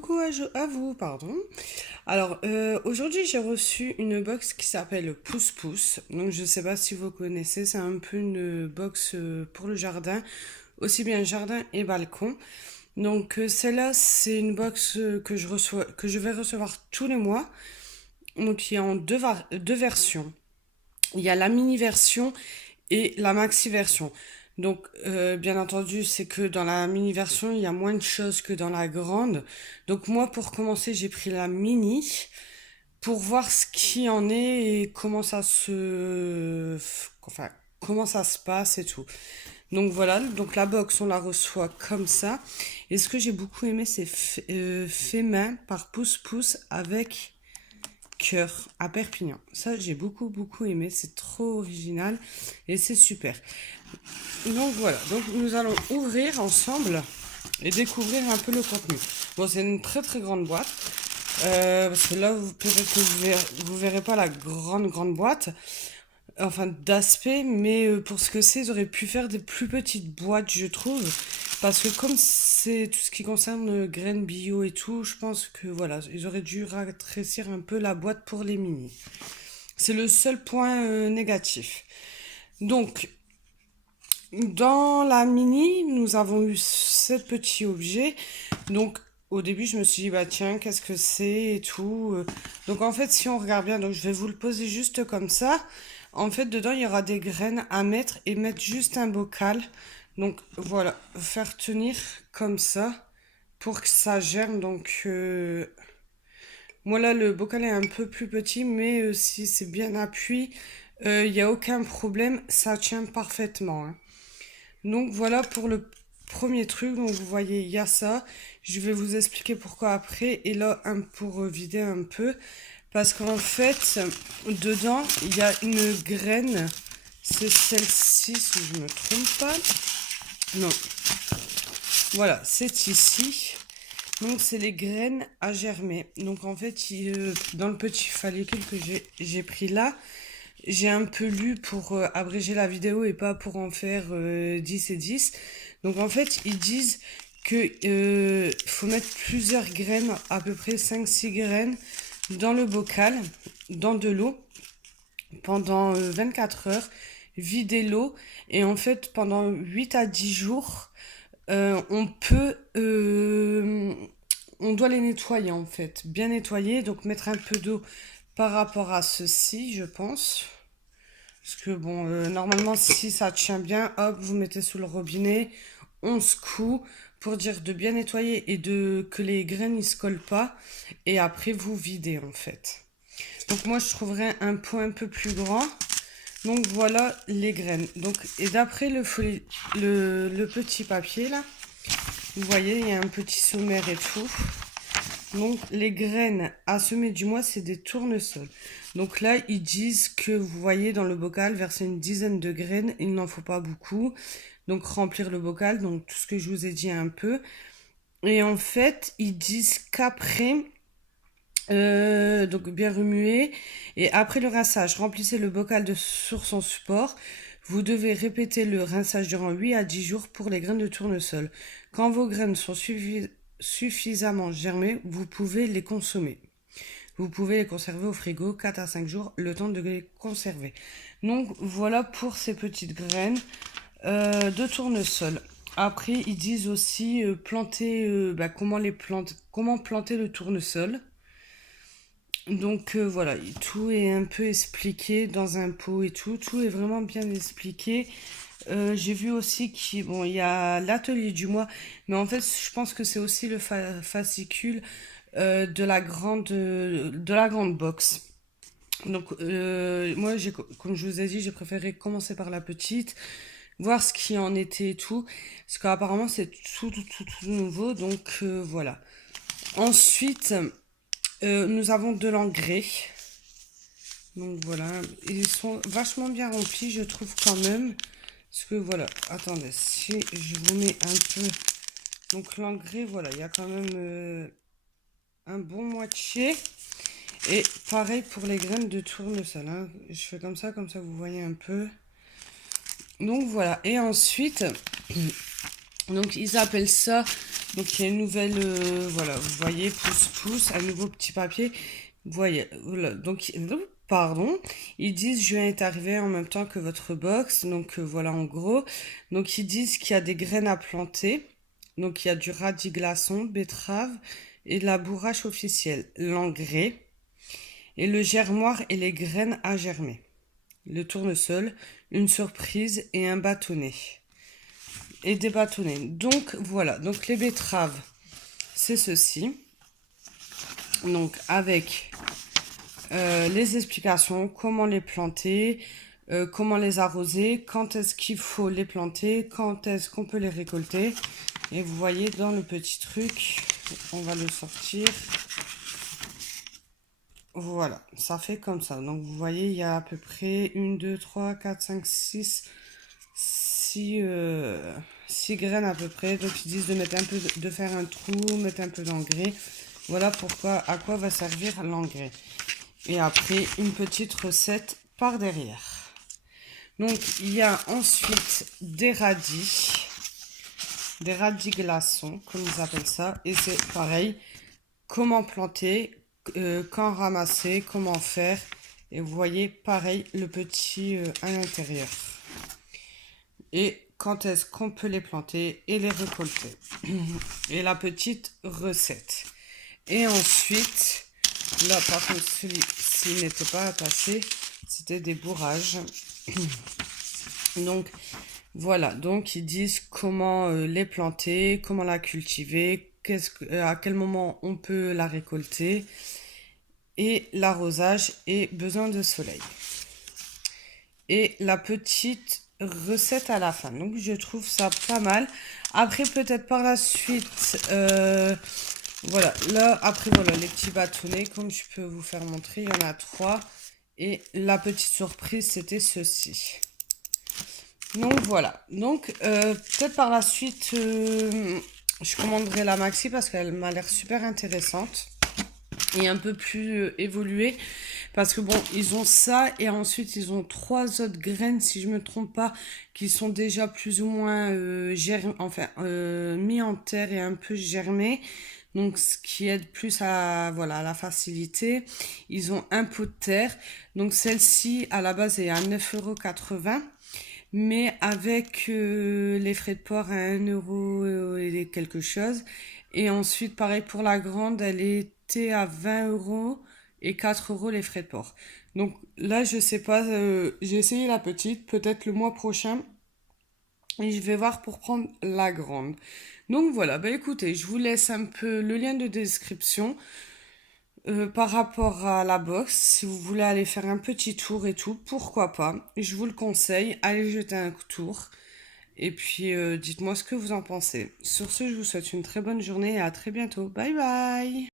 coucou à vous, pardon. Alors, aujourd'hui, j'ai reçu une box qui s'appelle Pouce Pouce. Donc, je sais pas si vous connaissez, c'est un peu une box pour le jardin, aussi bien jardin et balcon. Donc, celle-là, c'est une box que je vais recevoir tous les mois. Donc, il y a en deux versions. Il y a la mini version et la maxi version. Donc, bien entendu, c'est que dans la mini version, il y a moins de choses que dans la grande. Donc, moi, pour commencer, j'ai pris la mini pour voir ce qui en est et enfin, comment ça se passe et tout. Donc voilà, donc la box, on la reçoit comme ça. Et ce que j'ai beaucoup aimé, c'est fait main par Pouce Pouce avec cœur à Perpignan. Ça, j'ai beaucoup aimé. C'est trop original et c'est super. Donc voilà, donc nous allons ouvrir ensemble et découvrir un peu le contenu. Bon, c'est une très grande boîte. Parce que là, peut-être que vous verrez pas la grande boîte, enfin d'aspect, mais pour ce que c'est, ils auraient pu faire des plus petites boîtes, je trouve. Parce que comme c'est tout ce qui concerne graines bio et tout, je pense que voilà, ils auraient dû rétrécir un peu la boîte pour les mini. C'est le seul point négatif. Donc, dans la mini, nous avons eu 7 petits objets. Donc, au début, je me suis dit, bah tiens, qu'est-ce que c'est et tout. Donc, en fait, si on regarde bien, donc je vais vous le poser juste comme ça. En fait, dedans, il y aura des graines à mettre et mettre juste un bocal. Donc, voilà, faire tenir comme ça pour que ça germe. Donc, moi là, le bocal est un peu plus petit, mais si c'est bien appuyé, il n'y a aucun problème, ça tient parfaitement, hein. Donc voilà pour le premier truc. Donc vous voyez, il y a ça. Je vais vous expliquer pourquoi après. Et là, pour vider un peu. Parce qu'en fait, dedans, il y a une graine. C'est celle-ci, si je ne me trompe pas. Non. Voilà, c'est ici. Donc c'est les graines à germer. Donc en fait, dans le petit follicule que j'ai pris là, j'ai un peu lu pour abréger la vidéo et pas pour en faire 10 et 10. Donc en fait, ils disent que faut mettre plusieurs graines, à peu près 5-6 graines, dans le bocal, dans de l'eau, pendant 24 heures, vider l'eau. Et en fait, pendant 8 à 10 jours, on doit les nettoyer en fait. Bien nettoyer, donc mettre un peu d'eau par rapport à ceci, je pense. Parce que bon, normalement, si ça tient bien, hop, vous mettez sous le robinet, on secoue pour dire de bien nettoyer et que les graines ne se collent pas. Et après, vous videz en fait. Donc moi, je trouverais un pot un peu plus grand. Donc voilà les graines. Donc, et d'après le petit papier là, vous voyez, il y a un petit sommaire et tout. Donc, les graines à semer du mois, c'est des tournesols. Donc là, ils disent que vous voyez dans le bocal, verser une dizaine de graines, il n'en faut pas beaucoup. Donc, remplir le bocal, donc tout ce que je vous ai dit un peu. Et en fait, ils disent qu'après, donc bien remuer, et après le rinçage, remplissez le bocal sur son support. Vous devez répéter le rinçage durant 8 à 10 jours pour les graines de tournesol. Quand vos graines sont suffisamment germées, vous pouvez les consommer. Vous pouvez les conserver au frigo 4 à 5 jours, le temps de les conserver. Donc voilà pour ces petites graines de tournesol. Après, ils disent aussi comment planter le tournesol. Donc voilà, tout est un peu expliqué dans un pot et tout est vraiment bien expliqué. J'ai vu aussi qu'il bon, il y a l'atelier du mois, mais en fait, je pense que c'est aussi le fascicule de la grande box. Donc moi, comme je vous ai dit, j'ai préféré commencer par la petite, voir ce qui en était et tout, parce qu'apparemment c'est tout nouveau, donc voilà. Ensuite, nous avons de l'engrais. Donc voilà, ils sont vachement bien remplis, je trouve quand même. Parce que voilà, attendez, si je vous mets un peu... Donc l'engrais, voilà, il y a quand même un bon moitié. Et pareil pour les graines de tournesol, hein. Je fais comme ça vous voyez un peu. Donc voilà, et ensuite, donc ils appellent ça Donc il y a une nouvelle, voilà, vous voyez, pouce-pouce, un nouveau petit papier. Vous voyez, voilà, donc, pardon, ils disent juin est arrivé en même temps que votre box. Donc voilà, en gros. Donc ils disent qu'il y a des graines à planter. Donc il y a du radis glaçon, betterave et de la bourrache officielle, l'engrais et le germoir et les graines à germer, le tournesol, une surprise et un bâtonnet. Et des bâtonnets. Donc voilà, donc les betteraves, c'est ceci. Donc avec les explications, comment les planter, comment les arroser, quand est-ce qu'il faut les planter, quand est-ce qu'on peut les récolter. Et vous voyez dans le petit truc, on va le sortir. Voilà, ça fait comme ça. Donc vous voyez, il y a à peu près 1, 2, 3, 4, 5, 6, 6 graines à peu près. Donc ils disent de mettre un peu, de faire un trou, mettre un peu d'engrais. Voilà pourquoi, à quoi va servir l'engrais. Et après, une petite recette par derrière. Donc il y a ensuite des radis glaçons, comme ils appellent ça. Et c'est pareil, comment planter, quand ramasser, comment faire. Et vous voyez, pareil, le petit à l'intérieur. Et quand est-ce qu'on peut les planter et les récolter. Et la petite recette. Et ensuite, là par contre, celui-ci n'était pas attaché, c'était des bourrages. Donc voilà, donc ils disent comment les planter, comment la cultiver, à quel moment on peut la récolter et l'arrosage et besoin de soleil. Et la petite recette à la fin. Donc je trouve ça pas mal. Après peut-être par la suite, voilà, là après voilà les petits bâtonnets comme je peux vous faire montrer, il y en a 3. Et la petite surprise c'était ceci. Donc voilà, donc peut-être par la suite je commanderai la maxi parce qu'elle m'a l'air super intéressante et un peu plus évoluée. Parce que bon, ils ont ça et ensuite ils ont 3 autres graines, si je me trompe pas, qui sont déjà plus ou moins mis en terre et un peu germées. Donc ce qui aide plus à voilà à la facilité. Ils ont un pot de terre. Donc celle-ci à la base est à 9,80 €. Mais avec les frais de port à 1 € et quelque chose. Et ensuite, pareil pour la grande, elle était à 20 € et 4 € les frais de port. Donc là, je sais pas, j'ai essayé la petite, peut-être le mois prochain. Et je vais voir pour prendre la grande. Donc voilà, bah écoutez, je vous laisse un peu le lien de description. Par rapport à la box, si vous voulez aller faire un petit tour et tout, pourquoi pas. Je vous le conseille, allez jeter un tour. Et puis dites-moi ce que vous en pensez. Sur ce, je vous souhaite une très bonne journée et à très bientôt. Bye bye!